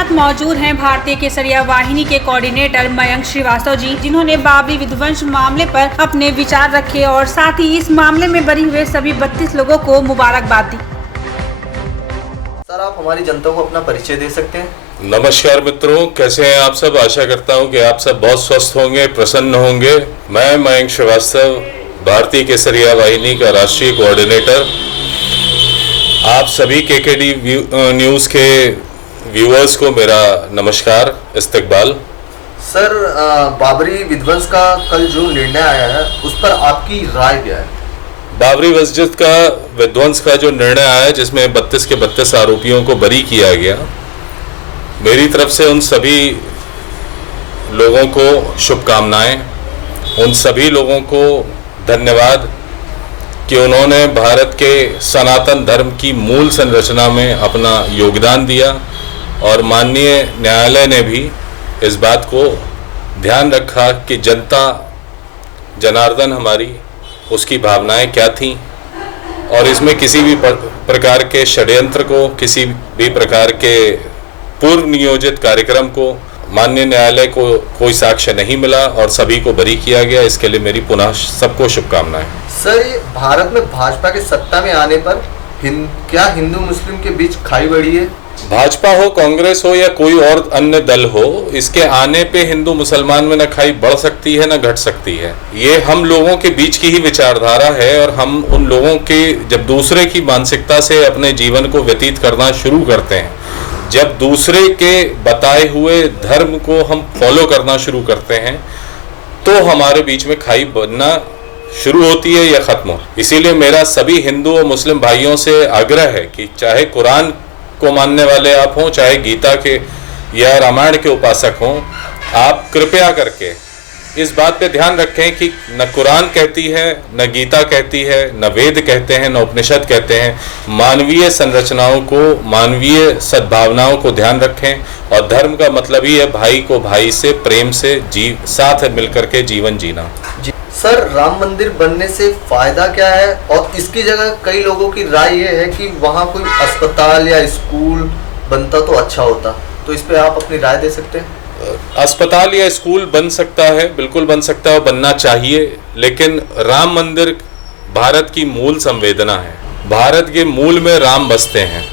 साथ मौजूद हैं भारतीय केसरिया वाहिनी के कोऑर्डिनेटर मयंक श्रीवास्तव जी, जिन्होंने बाबरी विध्वंस मामले पर अपने विचार रखे और साथ ही इस मामले में बरी हुए सभी 32 लोगों को मुबारकबाद दी। सर, आप हमारी जनता को अपना परिचय दे सकते हैं? नमस्कार मित्रों, कैसे हैं आप सब। आशा करता हूं कि आप सब बहुत स्वस्थ होंगे, प्रसन्न होंगे। मैं मयंक श्रीवास्तव, भारतीय केसरिया वाहिनी का राष्ट्रीय कोऑर्डिनेटर, आप सभी केकेडी न्यूज़ के व्यूअर्स को मेरा नमस्कार, इस्तकबाल। सर, बाबरी विध्वंस का कल जो निर्णय आया है उस पर आपकी राय क्या है? बाबरी मस्जिद का विध्वंस का जो निर्णय आया, जिसमें 32 के 32 आरोपियों को बरी किया गया, मेरी तरफ से उन सभी लोगों को शुभकामनाएं, उन सभी लोगों को धन्यवाद कि उन्होंने भारत के सनातन धर्म की मूल संरचना में अपना योगदान दिया और माननीय न्यायालय ने भी इस बात को ध्यान रखा कि जनता जनार्दन हमारी, उसकी भावनाएं क्या थीं और इसमें किसी भी प्रकार के षड्यंत्र को, किसी भी प्रकार के पूर्व नियोजित कार्यक्रम को माननीय न्यायालय को कोई साक्ष्य नहीं मिला और सभी को बरी किया गया। इसके लिए मेरी पुनः सबको शुभकामनाएं। सर, ये भारत में भाजपा के सत्ता में आने पर क्या हिंदू मुस्लिम के बीच खाई बढ़ी है? भाजपा हो, कांग्रेस हो या कोई और अन्य दल हो, इसके आने पे हिंदू मुसलमान में न खाई बढ़ सकती है न घट सकती है। ये हम लोगों के बीच की ही विचारधारा है और हम उन लोगों के जब दूसरे की मानसिकता से अपने जीवन को व्यतीत करना शुरू करते हैं, जब दूसरे के बताए हुए धर्म को हम फॉलो करना शुरू करते हैं, तो हमारे बीच में खाई बनना शुरू होती है या खत्म हो। इसीलिए मेरा सभी हिंदू और मुस्लिम भाइयों से आग्रह है कि चाहे कुरान को मानने वाले आप हों, चाहे गीता के या रामायण के उपासक हों, आप कृपया करके इस बात पे ध्यान रखें कि न कुरान कहती है, न गीता कहती है, न वेद कहते हैं, न उपनिषद कहते हैं। मानवीय संरचनाओं को, मानवीय सद्भावनाओं को ध्यान रखें और धर्म का मतलब ही है भाई को भाई से प्रेम से साथ मिलकर के जीवन जीना। सर, राम मंदिर बनने से फायदा क्या है? और इसकी जगह कई लोगों की राय ये है कि वहाँ कोई अस्पताल या स्कूल बनता तो अच्छा होता, तो इस पे आप अपनी राय दे सकते हैं? अस्पताल या स्कूल बन सकता है, बिल्कुल बन सकता है, बनना चाहिए, लेकिन राम मंदिर भारत की मूल संवेदना है। भारत के मूल में राम बसते हैं।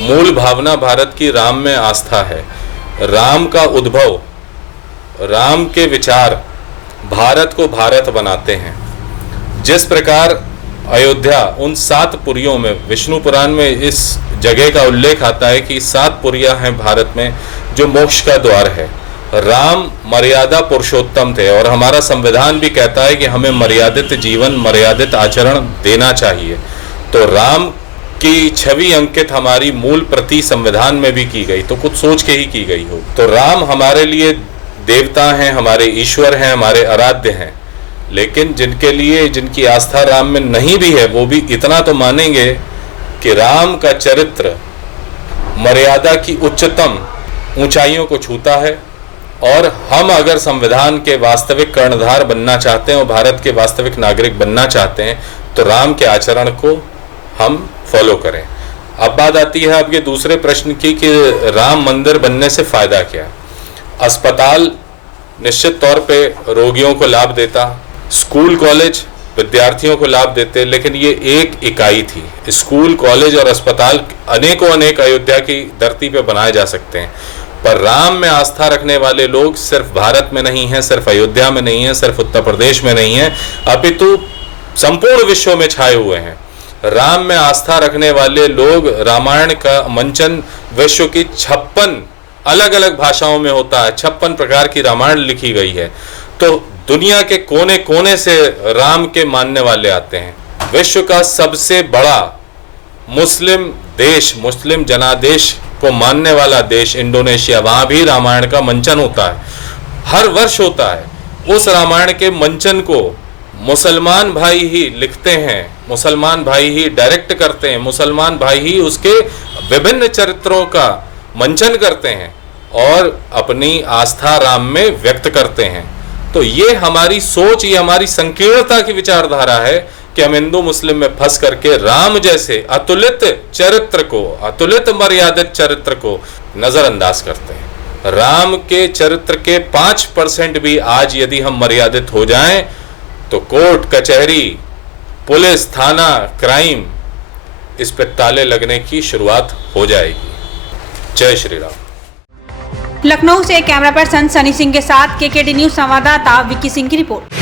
मूल भावना भारत की राम में आस्था है। राम का उद्भव, राम के विचार भारत को भारत बनाते हैं। जिस प्रकार अयोध्या उन 7 पुरियों में, विष्णु पुराण में इस जगह का उल्लेख आता है कि 7 पुरियां हैं भारत में जो मोक्ष का द्वार है। राम मर्यादा पुरुषोत्तम थे और हमारा संविधान भी कहता है कि हमें मर्यादित जीवन, मर्यादित आचरण देना चाहिए। तो राम की छवि अंकित हमारी मूल प्रति संविधान में भी की गई, तो कुछ सोच के ही की गई हो। तो राम हमारे लिए देवता हैं, हमारे ईश्वर हैं, हमारे आराध्य हैं, लेकिन जिनके लिए, जिनकी आस्था राम में नहीं भी है, वो भी इतना तो मानेंगे कि राम का चरित्र मर्यादा की उच्चतम ऊंचाइयों को छूता है। और हम अगर संविधान के वास्तविक कर्णधार बनना चाहते हैं और भारत के वास्तविक नागरिक बनना चाहते हैं, तो राम के आचरण को हम फॉलो करें। अब बात आती है आपके दूसरे प्रश्न की कि राम मंदिर बनने से फायदा क्या। अस्पताल निश्चित तौर पे रोगियों को लाभ देता, स्कूल कॉलेज विद्यार्थियों को लाभ देते, लेकिन ये एक इकाई थी। स्कूल कॉलेज और अस्पताल अनेकों अनेक अयोध्या की धरती पे बनाए जा सकते हैं, पर राम में आस्था रखने वाले लोग सिर्फ भारत में नहीं हैं, सिर्फ अयोध्या में नहीं हैं, सिर्फ उत्तर प्रदेश में नहीं हैं, अपितु संपूर्ण विश्व में छाए हुए हैं। राम में आस्था रखने वाले लोग, रामायण का मंचन विश्व की 56 अलग अलग भाषाओं में होता है, 56 प्रकार की रामायण लिखी गई है। तो दुनिया के कोने कोने से राम के मानने वाले आते हैं। विश्व का सबसे बड़ा मुस्लिम देश, मुस्लिम जनादेश को मानने वाला देश इंडोनेशिया, वहां भी रामायण का मंचन होता है, हर वर्ष होता है। उस रामायण के मंचन को मुसलमान भाई ही लिखते हैं, मुसलमान भाई ही डायरेक्ट करते हैं, मुसलमान भाई ही उसके विभिन्न चरित्रों का मंचन करते हैं और अपनी आस्था राम में व्यक्त करते हैं। तो ये हमारी सोच, ये हमारी संकीर्णता की विचारधारा है कि हम हिंदू मुस्लिम में फंस करके राम जैसे अतुलित चरित्र को, अतुलित मर्यादित चरित्र को नजरअंदाज करते हैं। राम के चरित्र के 5% भी आज यदि हम मर्यादित हो जाएं तो कोर्ट कचहरी पुलिस थाना क्राइम इस पे ताले लगने की शुरुआत हो जाएगी। जय श्री राम। लखनऊ से कैमरा पर्सन सनी सिंह के साथ केकेडी न्यूज संवाददाता विक्की सिंह की रिपोर्ट।